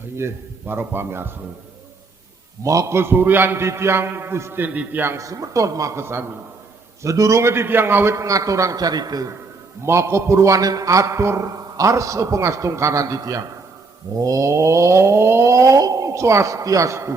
Nggih, para pamirsa. Maka suryan titiang Gusten titiang semeton maka sami. Sedurunge titiang awit ngaturang carita, maka purwanen atur arsa pengastungkaran titiang. Om Swastiastu.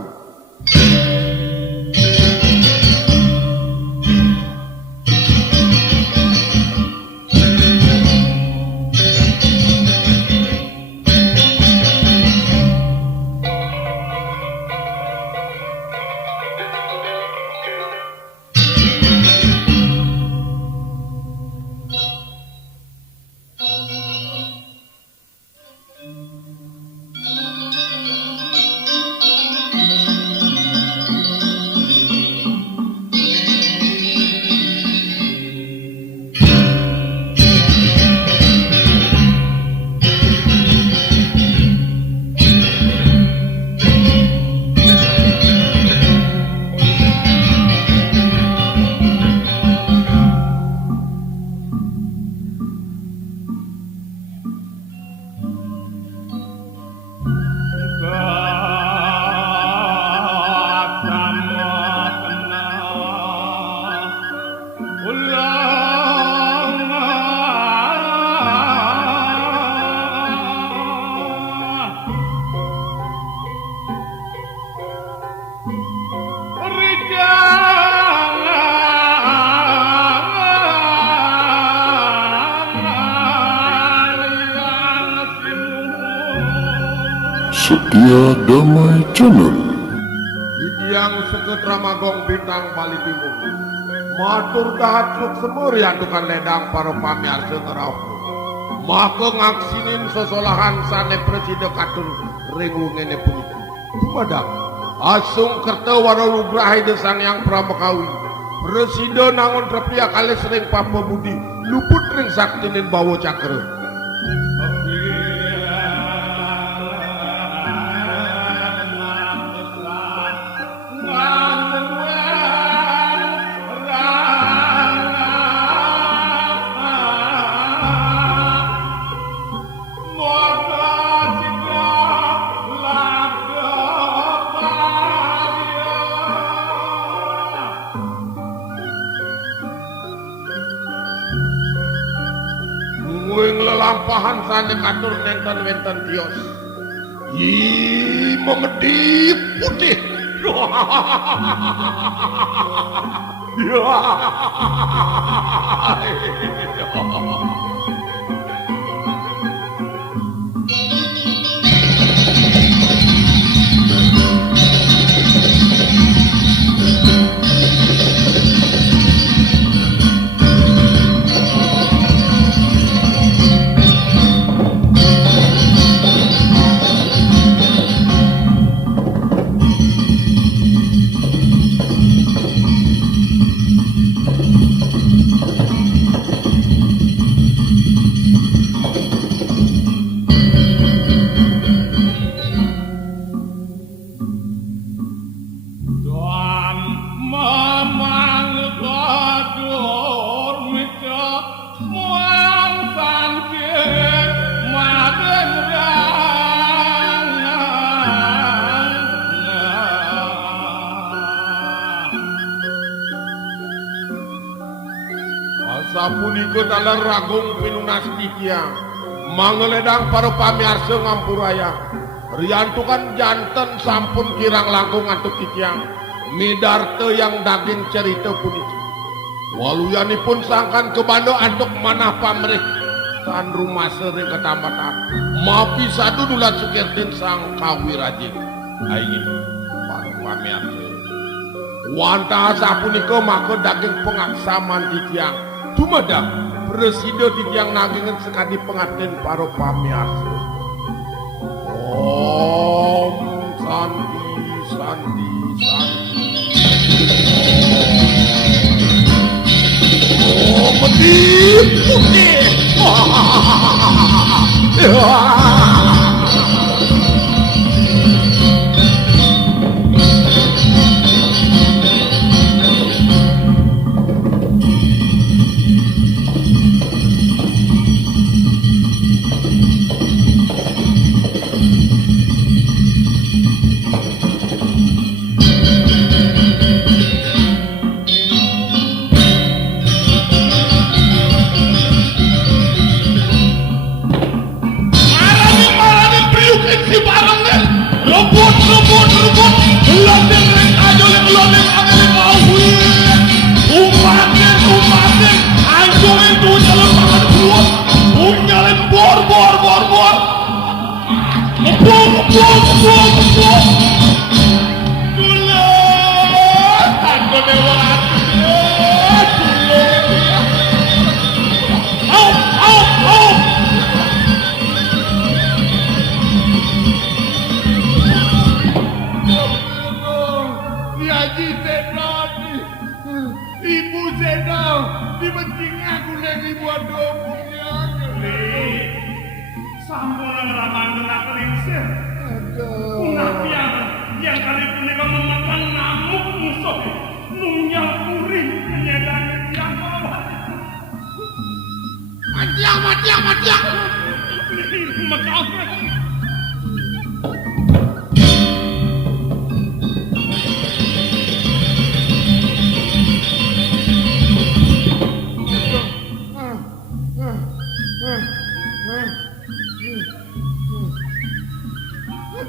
Setia Damai Channel. Titiang seket ramagong bintang Bali Timur. Matur dahat suk semur yang tukang ledang para pamirsa ngerau. Maka ngaksinin sesolahan sane presiden katur rengu ngene puniki. Tumadang asung kerta waralugrahi desang yang prabekawi. Presiden nangon repria kali sering papa budi luput ring saktinin bawa cakra. Lampahan sane katur nenten wenten tios. Memedip putih. Sapunika dalar ragung pinunas titiang mangeledang para pamirsa ngampuraya riantukan janten sampun kirang langkung antuk titiang midarte yang daging cerita puniki waluyanipun sangkan ke bando antuk manah pamrih tan rumah sering ketamatan mapi sadu dulat sukirtin sang kawirajing aingin para pamirsa wanta sapunika maka daging pengaksaman titiang tumadang presiden titiang nagingan sekali pengantin para pamirsa. Om Santi Santi Santi. Om Medip Putih. Seda dibencing aku lagi buat dopunya Li sampun ngeramankan akelingsir. Nabi yang kali punika memakan ngamuk musuh nunyal puri menyedani tiang bawah. Matiang. Mekam.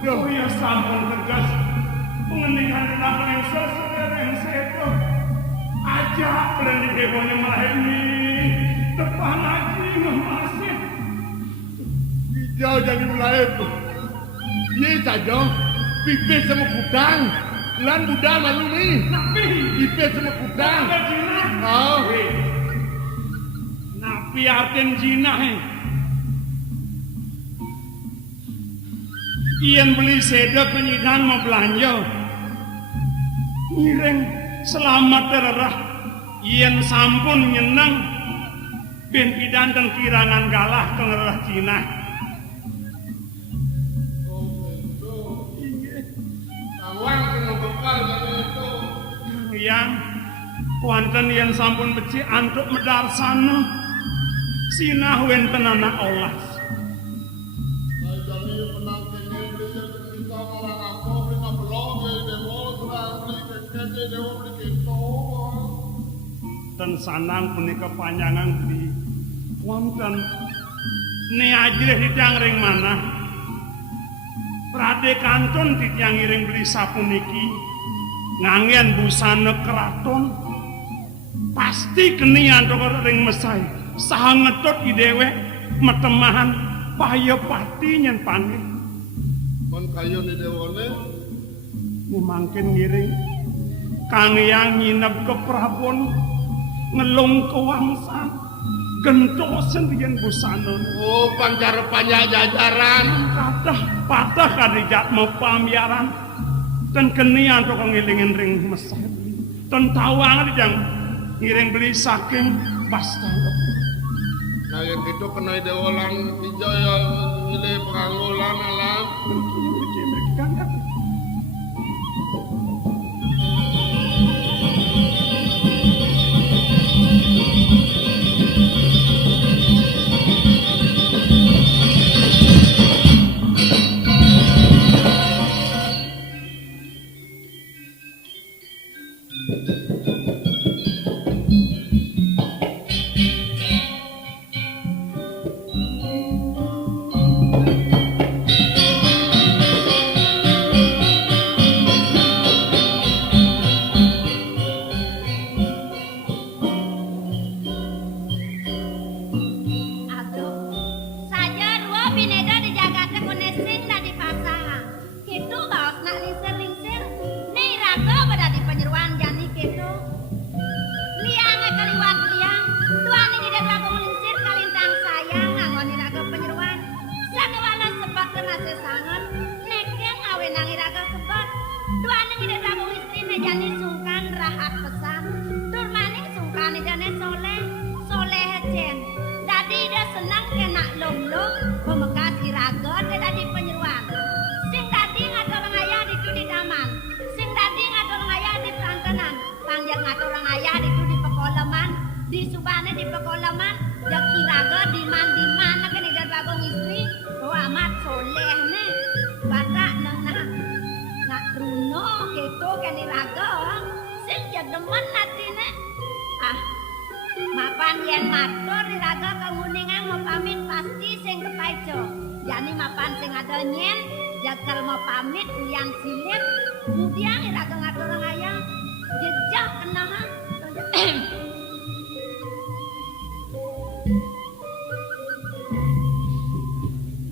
Oh ya sampun tegas pengeningan kenapa yang sesuai seto aja berani hebohnya melahirni depan lagi masih Hijau jadi mulai itu. Iya saja, pipis sama kudang. Lan budal malu nih. Nabi Pipis sama kudang. Oh, Nabi arten jinah Iyan beli seda penyidan mau belanja ngiring selamat tererah Iyan sampun nyenang ben pidan dan kirangan galah kengerah Cina awang kena bekal dari itu. yang kuanten Iyan sampun beci antuk medar sana sinah wenten anak olas Saya jadi menang kene beli kita orang aku beli belum ya dewo sudah beli kene dewo beli kito. dan sanang punika panjangan di wonten ne ajrih ditang ring mana Prade kantun titiang iring beli sapuniki ngangen busana keraton pasti kenian dokter ring mesai saha ngetut idewe metemahan paya pati nyen panggih Mon kayu di dewone. mangkin ngiring kang yang nginep ke prabon ngelung kewangsan gentosen yen busana Oh, pancar panjang jajaran. kadah patah kadijat mau pamiaran dan kenian to ngilingin ring mesah dan tawang dijang ngiring beli saking bastang Nah, yang itu kena dewolan hijau ya milih penganggulan alam.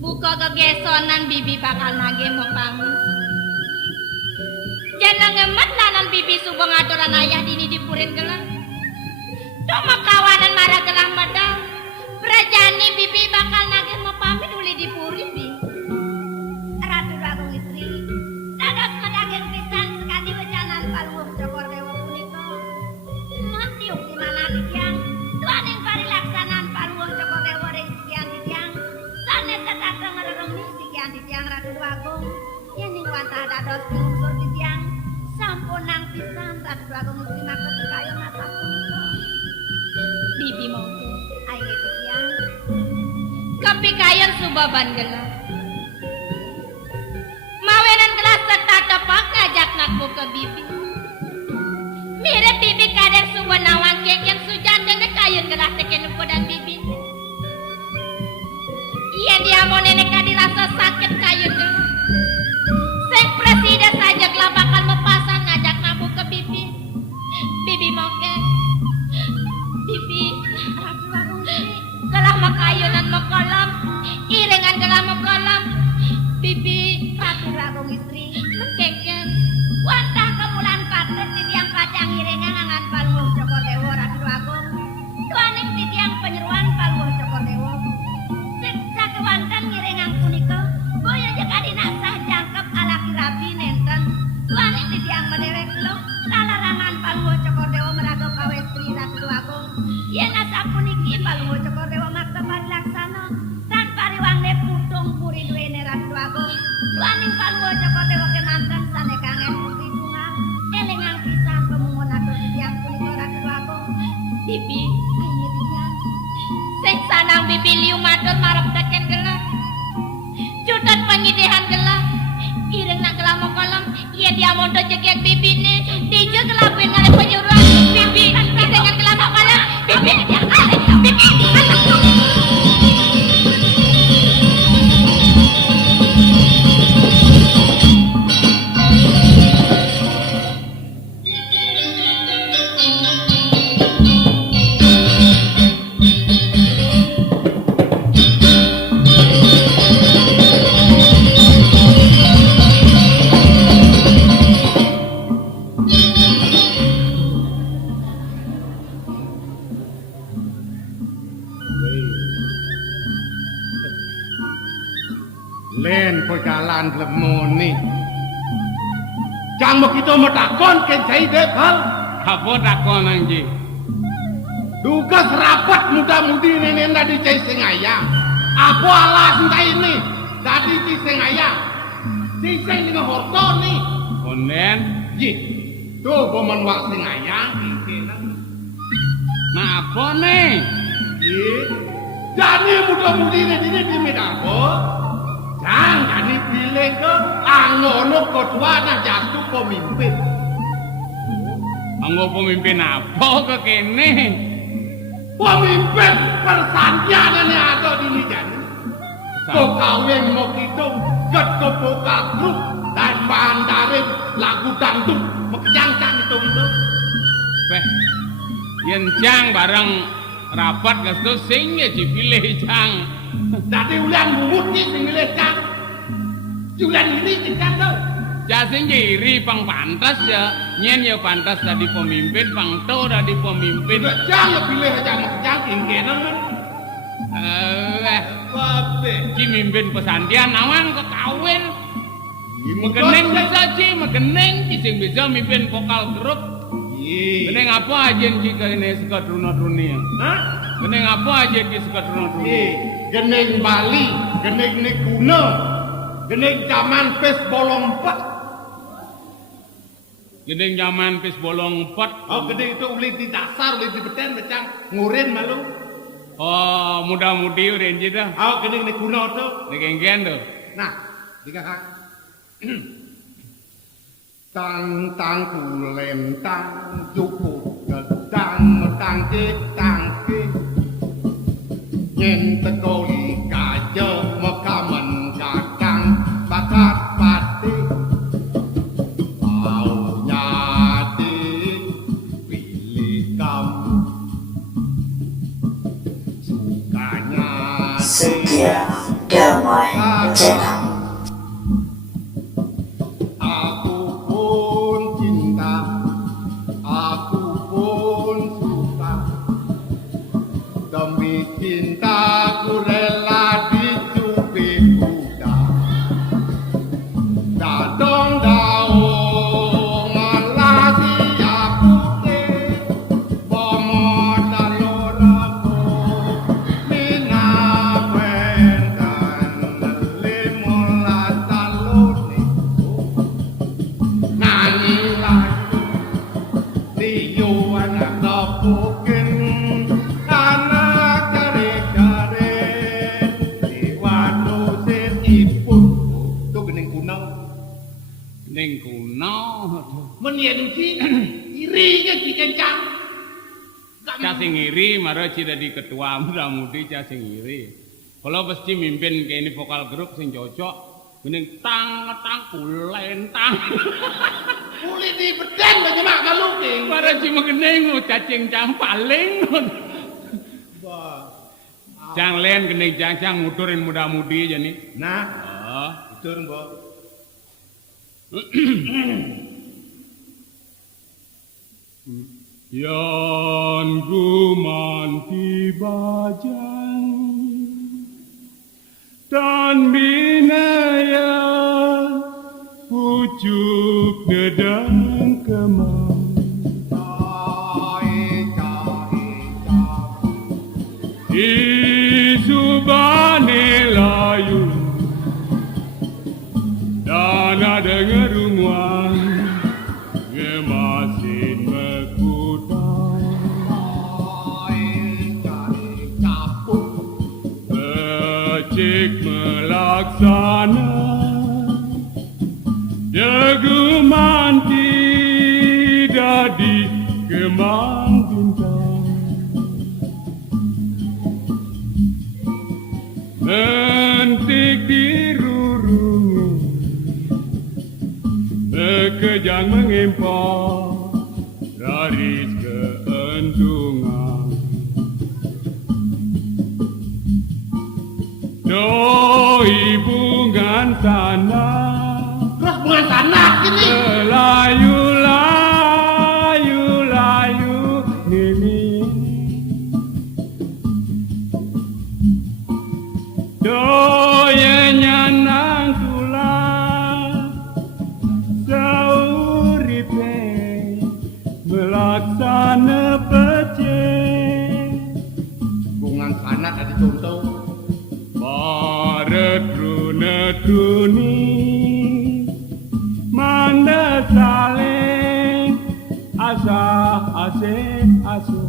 Buka kegesonan bibi bakal nage mau pamit. Jangan ngemet lanan bibi subang aturan ayah dini dipurin gelang. Cuma kawanan marah gelang badang. Berjani bibi bakal nage mau pamit uli dipurin bi. Ratu Agung istri. Dados medagen pisan sekali wejanan paluh cokor dewa punika. Mati ukti ratu agung terima kasih kayo mata punika. Bibi monggo ayo tiyang. Kapikayan subaban gelas. Mawenan gelas tetatapak ngajak nakku ke bibi. Mirip bibi kader subanawang keken sujan dengan kayan gelas teken dan bibi. Iya dia mau nenek dirasa sakit kayan gelas. Seng presiden saja bakal mepasang ngajak nabu ke bibi. Bibi moke. Bibi, gelah makayunan makalam, iringan gelah makalam. Bibi, ratu ragung istri, mekeken. Wantah kemulan patut di tiang kacang iringan angan paluh cokor dewo ratu ragung. Tuaning di tiang penyeruan paluh cokor dewo. Siksa kewantan ngiringan punika, boyo jekadi nasah jangkep ala kirabi nenten. Tuaning di tiang menderek loh, lalarangan paluh cokor dewo merago kawestri ratu ragung. Yen asa puniki paluh cokor dewo maktepan laksana. Tanpa riwangne putung puri duwene ratu agung. Tuaning paluh cokor dewo kemanten sane kangen putri tunggal. Elengang pisan pemungun atur tiyang punika ratu agung. Bibi, ayo tiyang. Sing sanang bibi liu matur marep teken gelah. Cutet pengidehan gelah. Ireng nak gelah mokolom. Iya dia mondo jegek bibine. Dije gelah pengen penyuruhan bibi. Dengan gelah mokolom. Bibi, bibi. Len pegalan lemoni. Jang begitu metakon kencai debal. Apa takon anji? Duga serapat muda-mudi nenek tadi cai sengaya. Apa alas entah ini? Tadi cai sengaya. Cai seng dengan horto nih. Konden, Ji, tuh bomen wak sengaya. nah apa nih? Ji, jadi muda-mudi nenek di Medago. Jang jadi pilih ke angono kedua nah jatuh pemimpin. Anggo pemimpin apa ke kene? Pemimpin persandian yang ada di Nijani. Kau kawin mau hitung ketua grup dan bandarin lagu dangdut mekejangkan itu. Beh, yen jang bareng rapat geus sing ya dipilih jang. Jadi ulian mumut ni sing milih jang. Ulian ini jang tau. Jasing iri pang pantas ya, nyen ya pantas tadi pemimpin, pang to tadi pemimpin. Jang ya pilih aja mekejang ingkenan kan. Wabe. Ki mimpin pesandian awang ke kawin. Megeneng bisa ci, megeneng ci sing bisa mimpin vokal grup. Geneng apa aja ki kene suka truna-truni. Hah? Geneng apa aja ki suka truna-truni. Geneng Bali, geneng ni kuno, geneng zaman pes bolong 4. Geneng zaman pis bolong 4. Oh, geneng itu uli di dasar, uli di beten, becang ngurin malu. Oh, muda-mudi udah dah. Oh, geneng ni kuno tu. Dikengken tuh. Nah, dikakak. Tang kulentang, cukup gedang, tangkik, yen teko kajo mekamen kakang bakat pati mau nyati pilih kamu sukanya Setia Damai Channel. aku pun cinta aku pun suka demi cintaku rela dicubit kuda dadong daung lagi aku bomodal loraku minapenkan lemo Cah sing iri mara ci dadi ketua muda-mudi cah sing iri. Kalau mesti mimpin kene vokal grup sing cocok Gening tang kulentang. Kuli di beden banyak kalungking. Para cuma gening cacing campaling. Cang len gening cang nguturin muda-mudi jani. Nah, Oh, utur mbok. Yan gumanti bajang tan binayan pucuk nedang kemang isubane layu dan ada ngerumuan ngemasin mekutang becik melaksana degumanti dadi kemang bintang mentik dirurungi bekejang mengimpor dari keuntungan doi bungan sana Terus bunga tanah gini. layu layu layu nini doyanya nang tulang sauripe melaksana pece Bunga tanah ada contoh. Paretrune-truni manda saling asah-asih asuh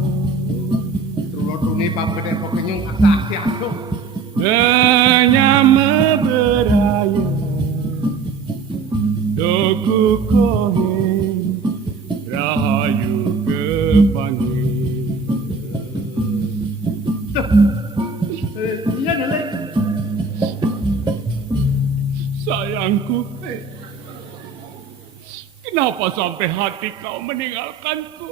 Trulotune pabeden pekenyung aksi asuh. Kenyama beraya doku kohe rahayu kepanggil Iya nilai. sayangku kenapa sampai hati kau meninggalkanku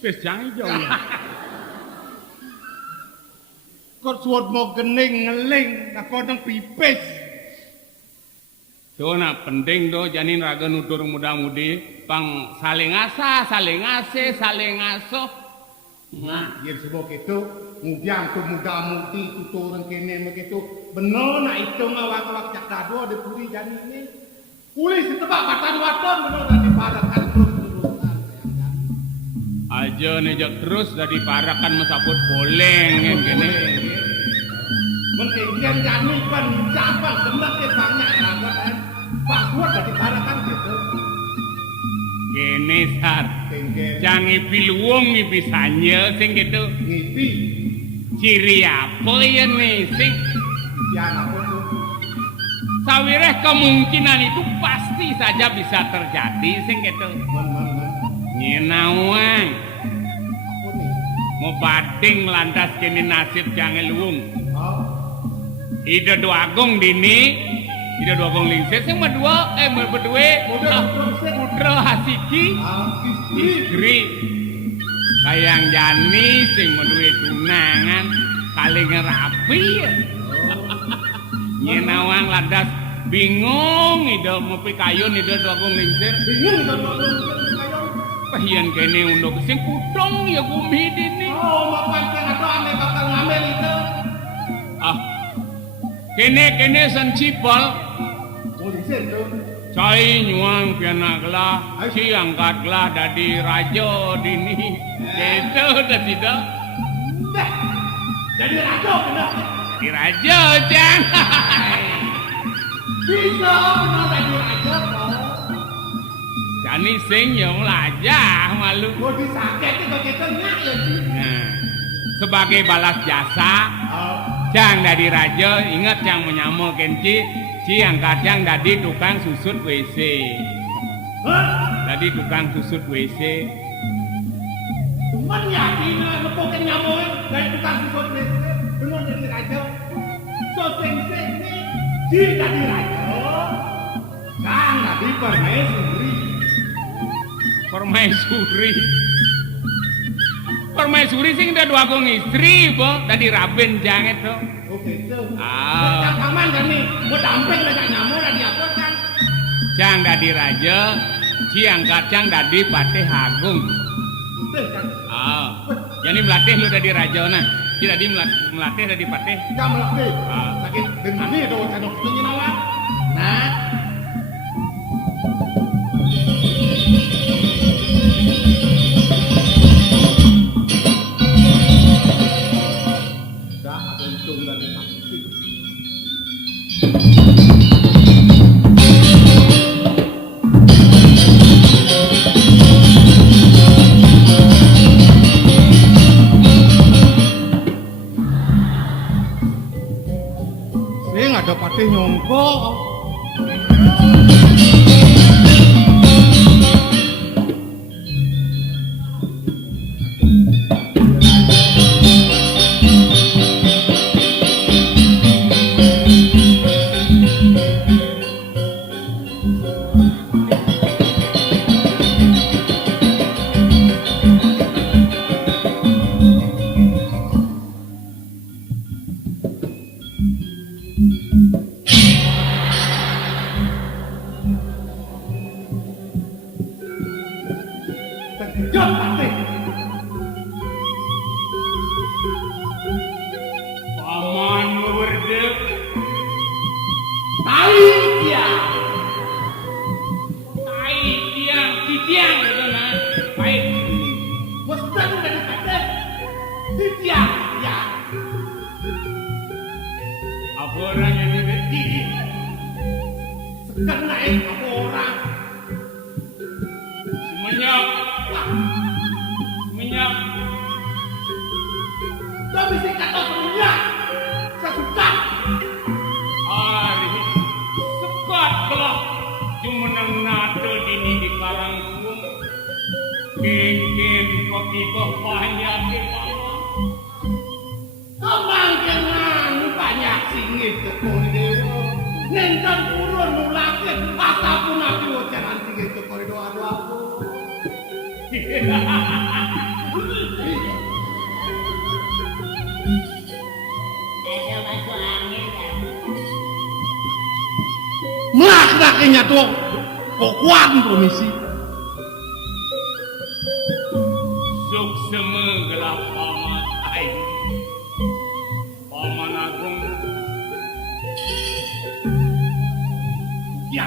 wis jangan jauh ya Kok suwot mau gening ngeling, nak kodeng pipis. tuh nak penting tuh janin raga nutur muda-mudi pang saling asah saling asih saling asuh Nah, yen sebab itu, mudian tu muda-mudi tuturan kene begitu. Bener nak itu ngawak-wak cak dado ada puri jani ini. Puri setebak batan waton bener dan diparakan terus-terusan. aja nejak terus dari parakan mesaput boleng kan gini Mungkin jani kan cabang semakin banyak raga kan. Password dari parakan gitu. gini sar Tinggal jangan piluang bisanya sing gitu ngipi. ciri apa ya nih sing Ya apa tuh? sawireh kemungkinan itu pasti saja bisa terjadi sing gitu Men. nyenawang Apa nih? mau bading lantas kini nasib jangan luung Oh, ida dua agung dini ida dua agung lingset sing berdua berdua putra hasiki istri sayang jani sing berdua tunangan kali ngerapi nyenawang lantas bingung ida mau pikayun ida dua agung lingset bingung kan kayo. pahian kene undok sing kutong ya gumi dini Oh, mapancing atau ane bakal ngambil itu. ah kene sencipal Polisi itu. cai nyuang pianagla si angkatlah dadi raja dini itu dah tidak Dah. Jadi raja kena. di raja jang Bisa benar jadi raja kok. jani sing yang lajah malu Mau disakit itu kita nyak ya sih. nah sebagai balas jasa Oh, jang dadi raja ingat yang menyamul kenci si angkat yang dadi tukang susut WC hah? dadi tukang susut WC Man yakin lepokin nyamuk dari tukang susun listrik bener jadi raja. So sing-sing di jadi raja. Kan tadi permaisuri. Permaisuri. Permaisuri sing udah dua gong istri, po, tadi raben janget tuh. Oh gitu. Ah. Yang aman kan nih, mau damping dengan nyamuk tadi apa kan? Jang dadi raja, ciang kacang dadi patih agung. Betul kan? Ah, jadi melatih lu dadi raja nah. Ci dadi melatih dadi patih. Enggak melatih. Ah. Sakit dengan ini ada wadok itu nyinawa. Nah. Dah ada untung dari pasti. Ini nggak ada patih nyongko. Terkejut patih. Paman werdek. Tai dia. Tai tiang, titiang gitu nah. Baik. Mesti dari patih. Dia. Ya. Apa orangnya nih? Sekarang naik apa orang? Semenyak. Semenyak. Kau bisa kata semuanya. Saya suka. Hari sekat belah jumeneng nate dini di karangkung. Kengken kopi banyak di bawah. Kemangkengan banyak singit ke koridor. Nentang turun mulaknya. Ataupun aku wajaran singit ke koridor aku. Ada masuk angin kan? Maknanya tuh kokuan promisi. Suk semegelap paman aing. Paman agung. Ya,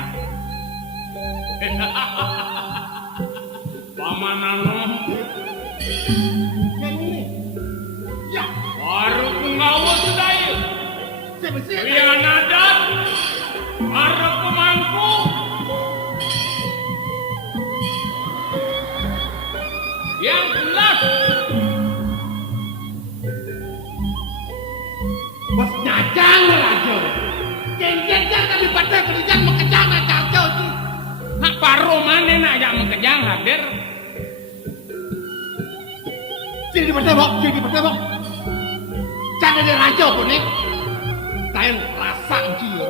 Paman agung. yang ini. Ya, Baru pengawas sedaya. sebesar. Lian adat. Baru pemangku. Yang jelas. Bos nyajang aja. Jeng-jeng kami pada kerjaan mengejang aja sih. Nak paro mana nak yang mengejang hadir. Sini di bok. Jangan ada raja pun nih. Tahan rasa dia.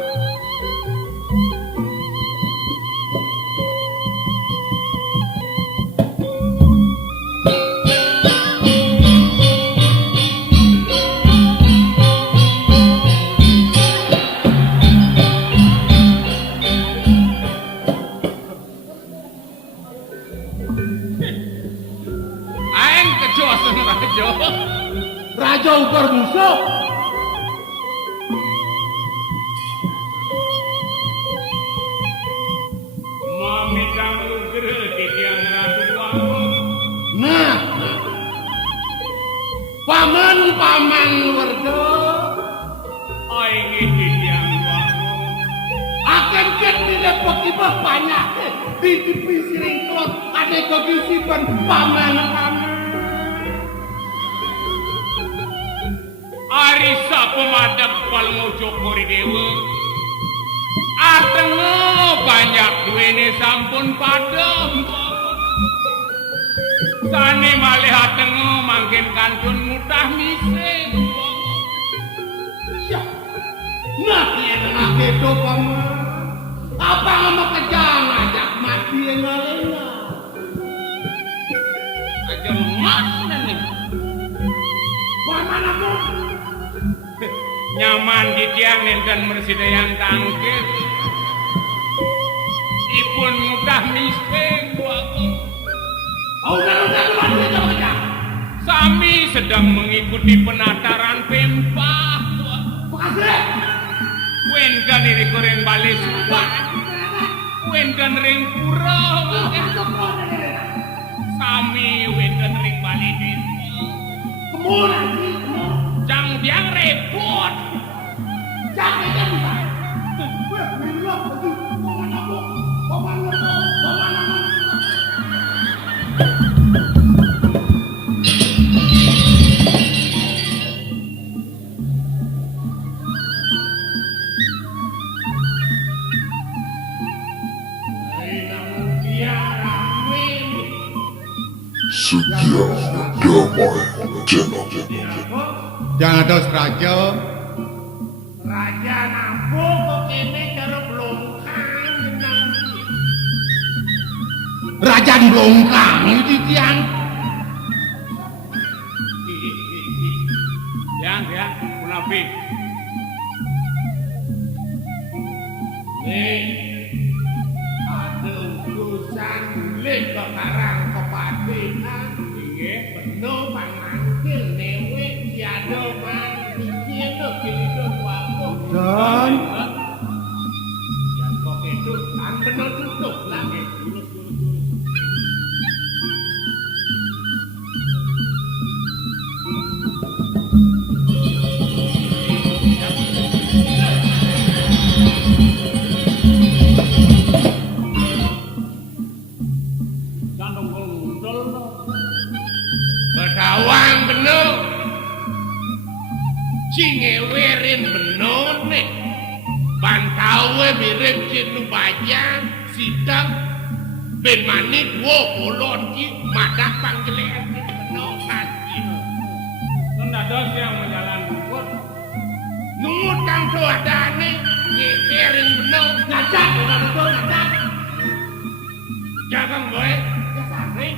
Aing kecoa sama raja. Raja ubar musuh. Mami kamu gerti yang ratu wangu. Nah, paman warga Aing ini yang wangu. akan di lepok iba banyak di divisi ringklot ada kogisi ban paman. Arisa pemadam palmojo kori dewa. Artengo banyak duene sampun padam. Sane malih atengo mangkin kantun mudah mising. Nah, iya tengah kedo paman. Apa ngomong kejang ajak mati ngalena. Aja mas nih. Paman aku. Nyaman di tiang dan mersidayang tangkir. Ipun mudah mising buaku. Udah. Sami sedang mengikuti penataran pempah. Makasih. Wen kan iri koreng balik subah. Wen kan ring pura. Sami wen kan ring balik desa. Kemudian. Jang biang repot. Setia damai channel. Jangan terus raja. Raja nampung kok kene cara blongkang nanti. Raja di longkang itu tiang. Yang munafik. Nih, ada urusan lek ke karang kepatihan. Inggih. Bener pangangkil newe tiada man. Iki tu kini tu waktu. Dan Yang kok itu kan bener tutup lagi. Gandong gondol. Bedawang bener. Cingewerin bener nih. Bantawe mirip cinu bajang sidang ben manit wo ulon ki madak panggilan bener hati. Nendados yang menjalan bukut. Nunggu kang tu adane nyekerin bener ngajak bener betul ngajak. Jangan boy, jangan nih.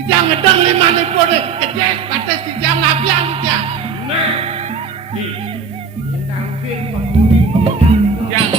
Tidak ngedeng lima nih pun gede, batas tidak ngabiang tidak. Nah, di tampil pembuli Yang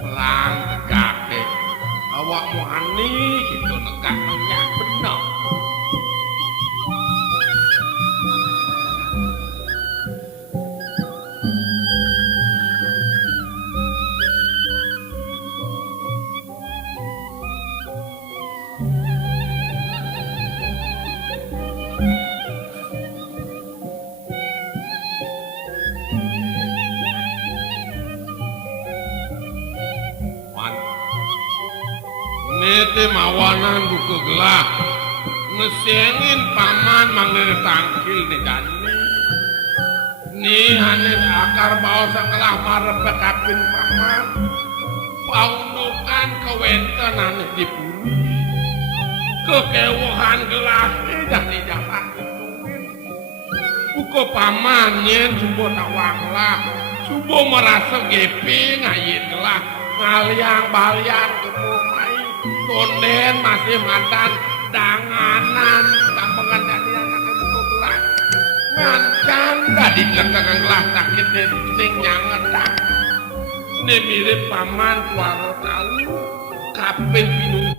pelang tegake awakmu ani gitu negak minyak bener. Nete mawanan buku gelah ngesengin paman manggil tangkil nih kan nih hanin akar bau sekelah marepek kapin paman paunukan kewenten aneh dipuri kekewohan gelah dah di jalan buku paman nyen subuh tawaklah subuh merasa geping ngayin gelah ngaliang balian kemumai tonden masih mantan danganan kampengan dadi anak kebetulan ngancan dadi lekang kelah sakit sing nyangetak ne mirip paman kuaro tahu kabeh bingung